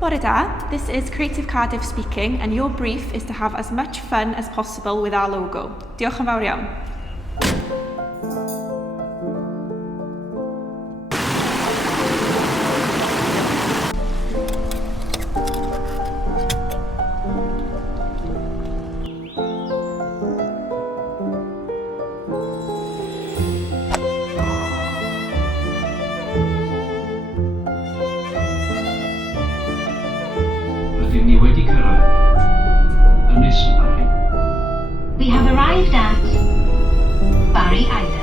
Bore da, this is Creative Cardiff speaking, and your brief is to have as much fun as possible with our logo. Diolch yn fawr iawn. Rydym ni wedi cyrraedd Ynys Barry. We have arrived at Barry Island.